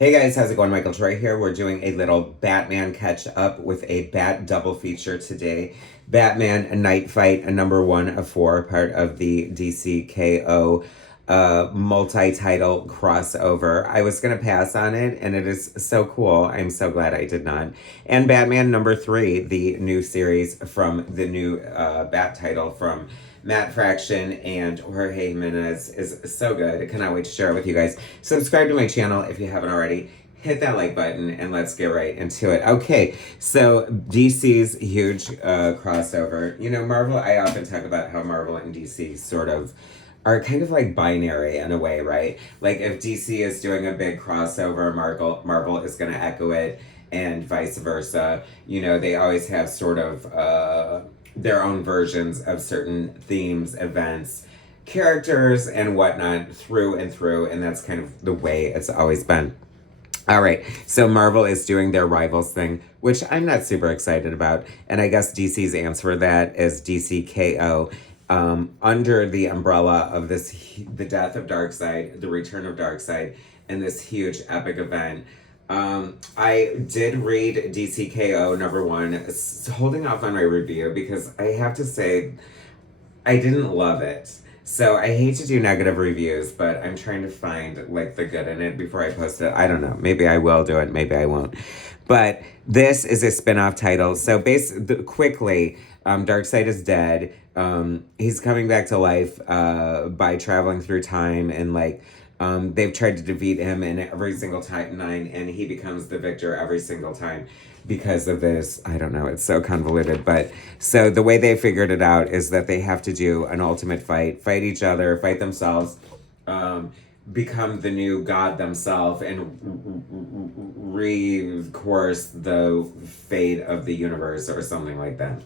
Hey guys, how's it going? Michael Troy here. We're doing a little Batman catch up with a Bat double feature today. Batman, a Night Fight, a number one of four, part of the DCKO multi-title crossover. I was gonna pass on it, and it is so cool. I'm so glad I did not. And Batman number three, the new series from the new Bat title from Matt Fraction and Jorge Jimenez is so good. I cannot wait to share it with you guys. Subscribe to my channel if you haven't already. Hit that like button and let's get right into it. Okay, so DC's huge crossover. You know, Marvel, I often talk about how Marvel and DC sort of are kind of like binary in a way, right? Like if DC is doing a big crossover, Marvel is going to echo it and vice versa. You know, they always have sort of their own versions of certain themes, events, characters, and whatnot through and through, and that's kind of the way it's always been. All right, so Marvel is doing their Rivals thing, which I'm not super excited about, and I guess DC's answer for that is DCKO. Under the umbrella of the death of Darkseid, the return of Darkseid, and this huge epic event. I did read DCKO number one, holding off on my review because I have to say I didn't love it. So I hate to do negative reviews, but I'm trying to find like the good in it before I post it. I don't know. Maybe I will do it. Maybe I won't. But this is a spin-off title. So quickly, Darkseid is dead. He's coming back to life by traveling through time, and like they've tried to defeat him in every single timeline, and he becomes the victor every single time because of this. I don't know, it's so convoluted. But so the way they figured it out is that they have to do an ultimate fight each other, fight themselves, become the new god themselves, and recourse the fate of the universe or something like that.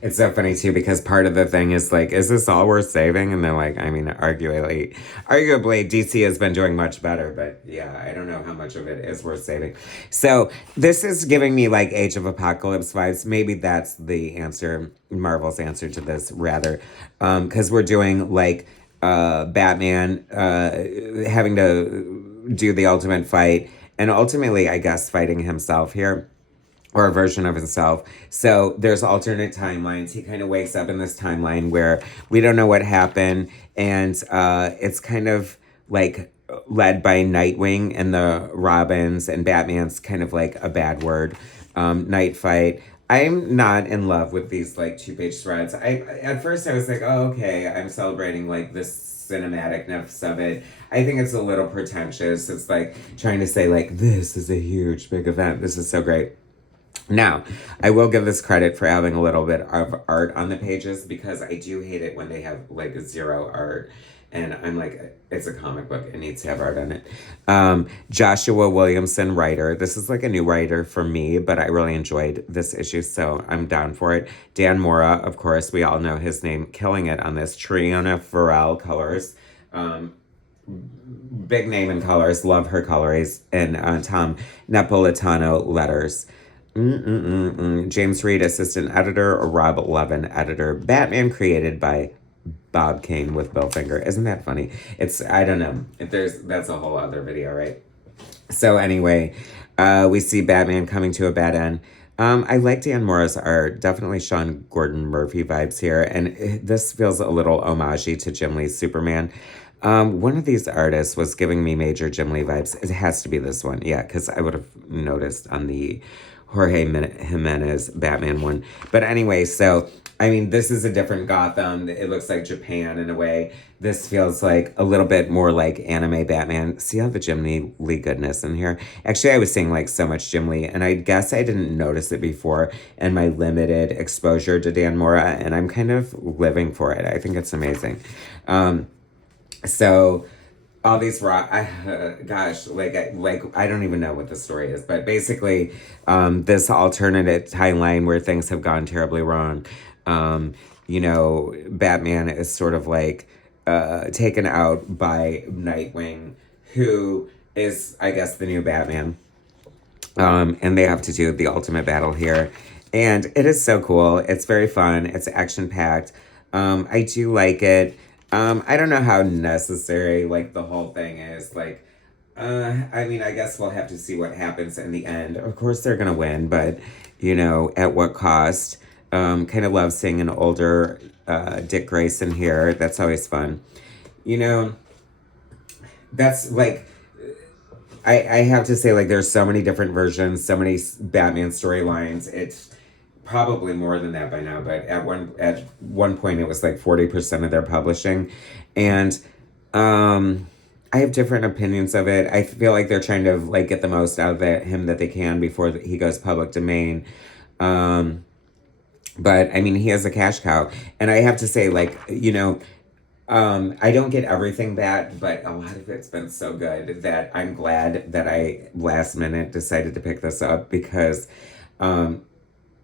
It's so funny too because part of the thing is like, is this all worth saving? And they're like, I mean, arguably, DC has been doing much better, but yeah, I don't know how much of it is worth saving. So this is giving me like Age of Apocalypse vibes. Maybe that's the answer, Marvel's answer to this, rather, because we're doing like Batman having to do the ultimate fight, and ultimately, I guess, fighting himself here, or a version of himself. So there's alternate timelines. He kind of wakes up in this timeline where we don't know what happened, and it's kind of like led by Nightwing and the Robins, and Batman's kind of like a bad word. Night Fight. I'm not in love with these like 2-page threads. I at first I was like, oh okay, I'm celebrating like this cinematicness of it. I think it's a little pretentious. It's like trying to say like this is a huge big event. This is so great. Now, I will give this credit for having a little bit of art on the pages because I do hate it when they have like zero art. And I'm like, it's a comic book. It needs to have art on it. Joshua Williamson, writer. This is like a new writer for me, but I really enjoyed this issue, so I'm down for it. Dan Mora, of course, we all know his name, killing it on this. Triona Farrell colors. Big name in colors. Love her colors. And Tom Napolitano letters. James Reed, assistant editor, or Rob Levin, editor. Batman created by Bob Kane with Bill Finger. Isn't that funny? It's, I don't know. That's a whole other video, right? So anyway, we see Batman coming to a bad end. I like Dan Mora's art. Definitely Sean Gordon Murphy vibes here. And this feels a little homage to Jim Lee's Superman. One of these artists was giving me major Jim Lee vibes. It has to be this one. Yeah, because I would have noticed on the Jorge Jimenez Batman one. But anyway, so, I mean, this is a different Gotham. It looks like Japan in a way. This feels like a little bit more like anime Batman. See all the Jim Lee goodness in here? Actually, I was seeing like so much Jim Lee, and I guess I didn't notice it before in my limited exposure to Dan Mora, and I'm kind of living for it. I think it's amazing. So all these gosh, like I don't even know what the story is, but basically, this alternate timeline where things have gone terribly wrong. You know, Batman is sort of like taken out by Nightwing, who is, I guess, the new Batman. And they have to do the ultimate battle here. And it is so cool. It's very fun. It's action-packed. I do like it. I don't know how necessary, like, the whole thing is. Like, I mean, I guess we'll have to see what happens in the end. Of course, they're gonna win, but you know, at what cost? Kind of love seeing an older Dick Grayson here. That's always fun. You know, that's like I have to say, like, there's so many different versions, so many Batman storylines. It's probably more than that by now, but at one point it was like 40% of their publishing, and I have different opinions of it. I feel like they're trying to like get the most out of him that they can before he goes public domain. Um, but I mean, he has a cash cow, and I have to say, like, you know, I don't get everything that, but a lot of it's been so good that I'm glad that I last minute decided to pick this up because um,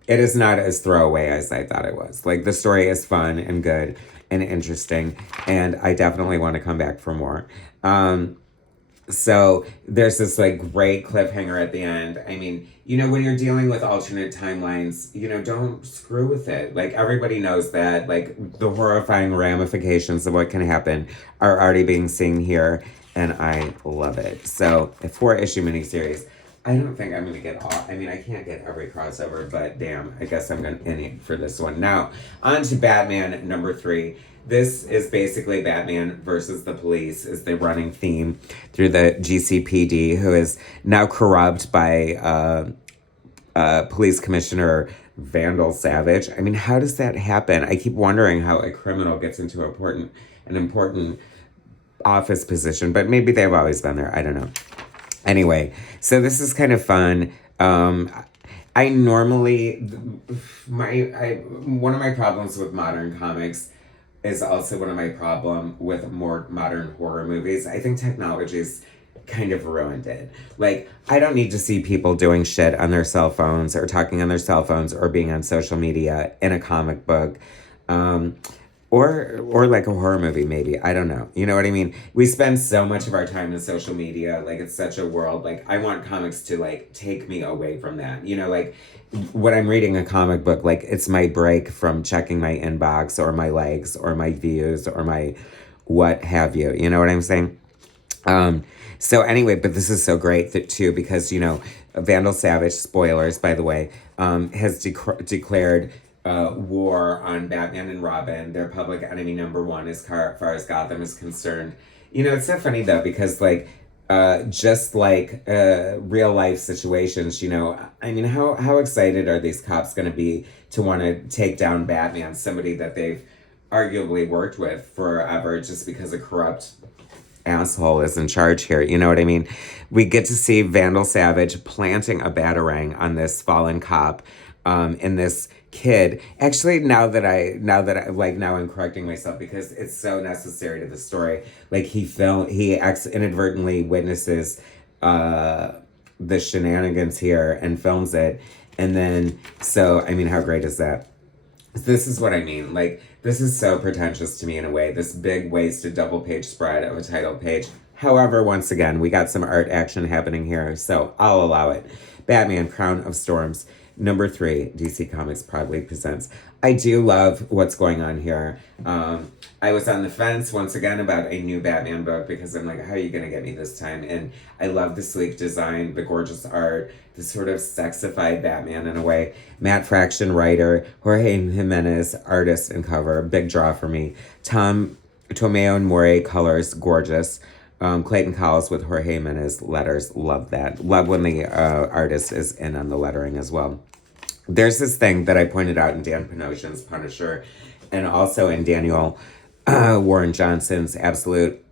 it is not as throwaway as I thought it was. Like, the story is fun and good and interesting, and I definitely want to come back for more. Um, so there's this like great cliffhanger at the end. I mean, you know, when you're dealing with alternate timelines, you know, don't screw with it. Like, everybody knows that. Like, the horrifying ramifications of what can happen are already being seen here, and I love it. So, a 4-issue miniseries. I don't think I'm gonna get all. I mean, I can't get every crossover, but damn, I guess I'm gonna in it for this one. Now, on to Batman number 3. This is basically Batman versus the police is the running theme through the GCPD, who is now corrupt by police commissioner Vandal Savage. I mean, how does that happen? I keep wondering how a criminal gets into an important office position, but maybe they've always been there. I don't know. Anyway, so this is kind of fun. I normally one of my problems with modern comics is also one of my problem with more modern horror movies. I think technology's kind of ruined it. Like, I don't need to see people doing shit on their cell phones or talking on their cell phones or being on social media in a comic book. Um, or like a horror movie, maybe. I don't know. You know what I mean? We spend so much of our time in social media. Like, it's such a world. Like, I want comics to like take me away from that. You know, like when I'm reading a comic book, like, it's my break from checking my inbox or my likes or my views or my what have you. You know what I'm saying? So anyway, but this is so great too because, you know, Vandal Savage, spoilers by the way, has declared war on Batman and Robin. Their public enemy number 1 as far as Gotham is concerned. You know, it's so funny though because like just like real life situations, you know, I mean, how excited are these cops going to be to want to take down Batman, somebody that they've arguably worked with forever just because a corrupt asshole is in charge here. You know what I mean? We get to see Vandal Savage planting a batarang on this fallen cop, and this kid. Actually, now I'm correcting myself because it's so necessary to the story. Like, he inadvertently witnesses the shenanigans here and films it, and then so I mean, how great is that? This is what I mean. Like, this is so pretentious to me in a way. This big wasted double page spread of a title page. However, once again, we got some art action happening here, so I'll allow it. Batman, Crown of Storms, number 3, DC Comics proudly presents. I do love what's going on here. I was on the fence once again about a new Batman book because I'm like, how are you going to get me this time? And I love the sleek design, the gorgeous art, the sort of sexified Batman in a way. Matt Fraction, writer, Jorge Jimenez, artist and cover, big draw for me. Tomeo and Morey, colors, gorgeous. Clayton Cowles with Jorge Jimenez letters, love that. Love when the artist is in on the lettering as well. There's this thing that I pointed out in Dan Panosian's Punisher and also in Daniel Warren Johnson's Absolute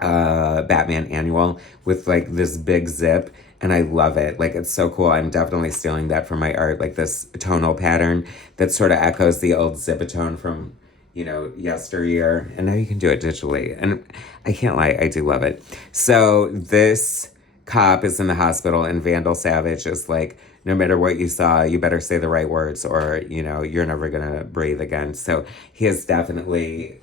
Batman Annual with like this big zip, and I love it. Like, it's so cool. I'm definitely stealing that from my art, like this tonal pattern that sort of echoes the old Zipatone from, you know, yesteryear, and now you can do it digitally, and I can't lie, I do love it. So this cop is in the hospital, and Vandal Savage is like, no matter what you saw, you better say the right words, or, you know, you're never gonna breathe again. So he is definitely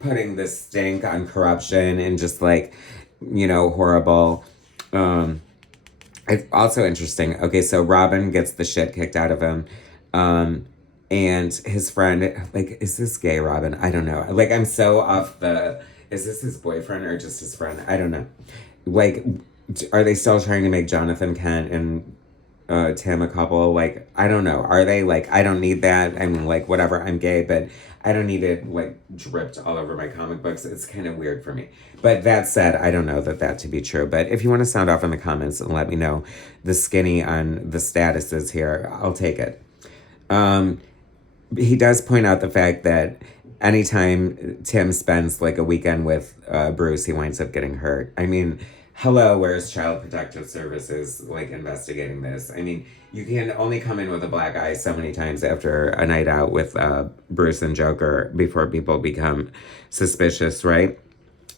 putting the stink on corruption and just like, you know, horrible. It's also interesting. Okay, so Robin gets the shit kicked out of him. And his friend, like, is this gay, Robin? I don't know. Like, I'm so off the is this his boyfriend or just his friend? I don't know. Like, are they still trying to make Jonathan Kent and Tim a couple? Like, I don't know. Are they? Like, I don't need that. I mean, like, whatever. I'm gay, but I don't need it like dripped all over my comic books. It's kind of weird for me. But that said, I don't know that to be true. But if you want to sound off in the comments and let me know the skinny on the statuses here, I'll take it. He does point out the fact that anytime Tim spends like a weekend with Bruce, he winds up getting hurt. I mean, hello, where's Child Protective Services like investigating this? I mean, you can only come in with a black eye so many times after a night out with Bruce and Joker before people become suspicious, right?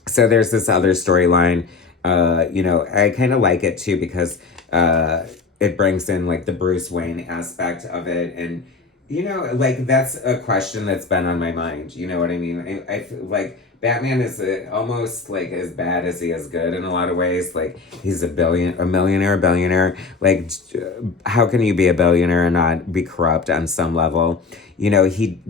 So there's this other storyline. I kind of like it too because it brings in like the Bruce Wayne aspect of it. And, like that's a question that's been on my mind. You know what I mean? I feel like Batman is almost like as bad as he is good in a lot of ways. Like he's a millionaire, billionaire. Like how can you be a billionaire and not be corrupt on some level? He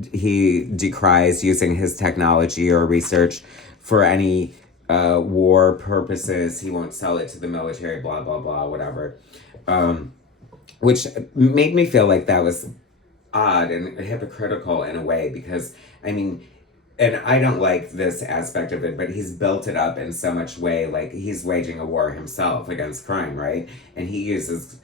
decries using his technology or research for any war purposes. He won't sell it to the military, blah, blah, blah, whatever. Which made me feel like that was odd and hypocritical in a way because, I mean, and I don't like this aspect of it, but he's built it up in so much way, like he's waging a war himself against crime, right? And he uses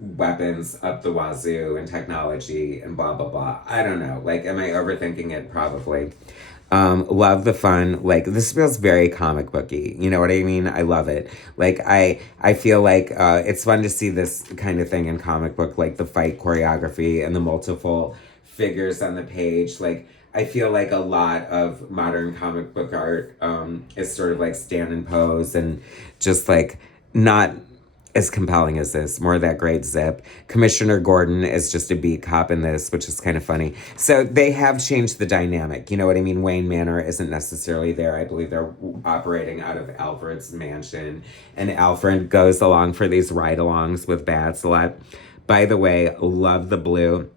weapons up the wazoo and technology and blah, blah, blah. I don't know. Like, am I overthinking it? Probably. Love the fun. Like this feels very comic booky. You know what I mean? I love it. Like I feel like it's fun to see this kind of thing in comic book, like the fight choreography and the multiple figures on the page. Like I feel like a lot of modern comic book art is sort of like stand and pose and just like not as compelling as this. More of that great zip. Commissioner Gordon is just a beat cop in this, which is kind of funny. So they have changed the dynamic. You know what I mean? Wayne Manor isn't necessarily there. I believe they're operating out of Alfred's mansion. And Alfred goes along for these ride-alongs with bats a lot. By the way, love the blue.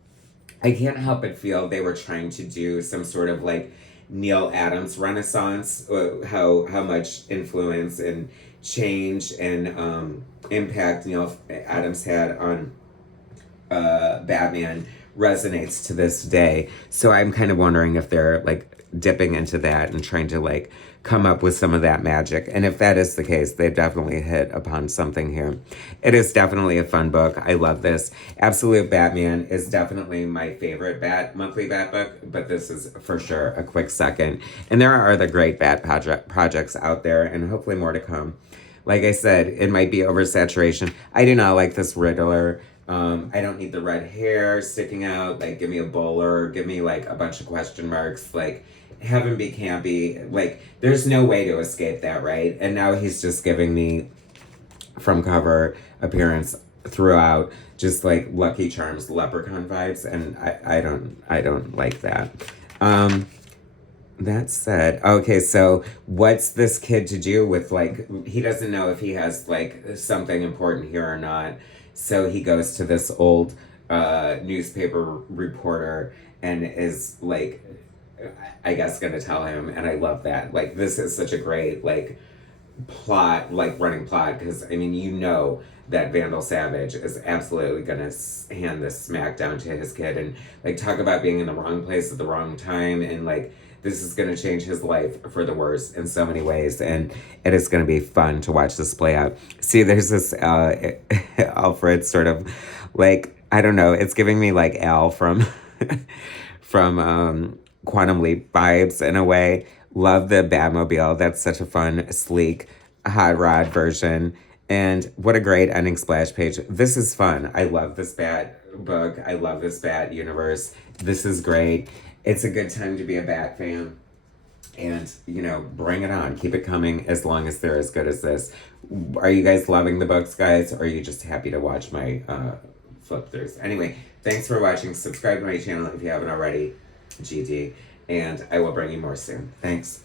I can't help but feel they were trying to do some sort of like Neil Adams renaissance. How much influence and change and impact Neil Adams had on Batman resonates to this day. So I'm kind of wondering if they're like dipping into that and trying to like come up with some of that magic. And if that is the case, they've definitely hit upon something here. It is definitely a fun book. I love this. Absolute Batman is definitely my favorite monthly Bat book, but this is for sure a quick second. And there are other great Bat projects out there and hopefully more to come. Like I said, it might be oversaturation. I do not like this Riddler. I don't need the red hair sticking out. Like, give me a bowler. Give me, like, a bunch of question marks. Like, have him be campy. Like, there's no way to escape that, right? And now he's just giving me from cover appearance throughout just, like, Lucky Charms Leprechaun vibes. And I don't like that. That said, okay, so what's this kid to do with, like, he doesn't know if he has, like, something important here or not. So he goes to this old newspaper reporter and is, like, I guess gonna tell him. And I love that. Like, this is such a great, like, plot, like, running plot. Because, I mean, that Vandal Savage is absolutely gonna hand this smack down to his kid. And, like, talk about being in the wrong place at the wrong time. And, like, this is going to change his life for the worse in so many ways, and it is going to be fun to watch this play out. See, there's this Alfred sort of, like, I don't know, it's giving me, like, Al from Quantum Leap vibes in a way. Love the Batmobile. That's such a fun, sleek, hot rod version. And what a great ending splash page. This is fun. I love this Bat book. I love this Bat universe. This is great. It's a good time to be a Bat fan. And, bring it on. Keep it coming as long as they're as good as this. Are you guys loving the books, guys? Or are you just happy to watch my flip throughs? Anyway, thanks for watching. Subscribe to my channel if you haven't already. GD. And I will bring you more soon. Thanks.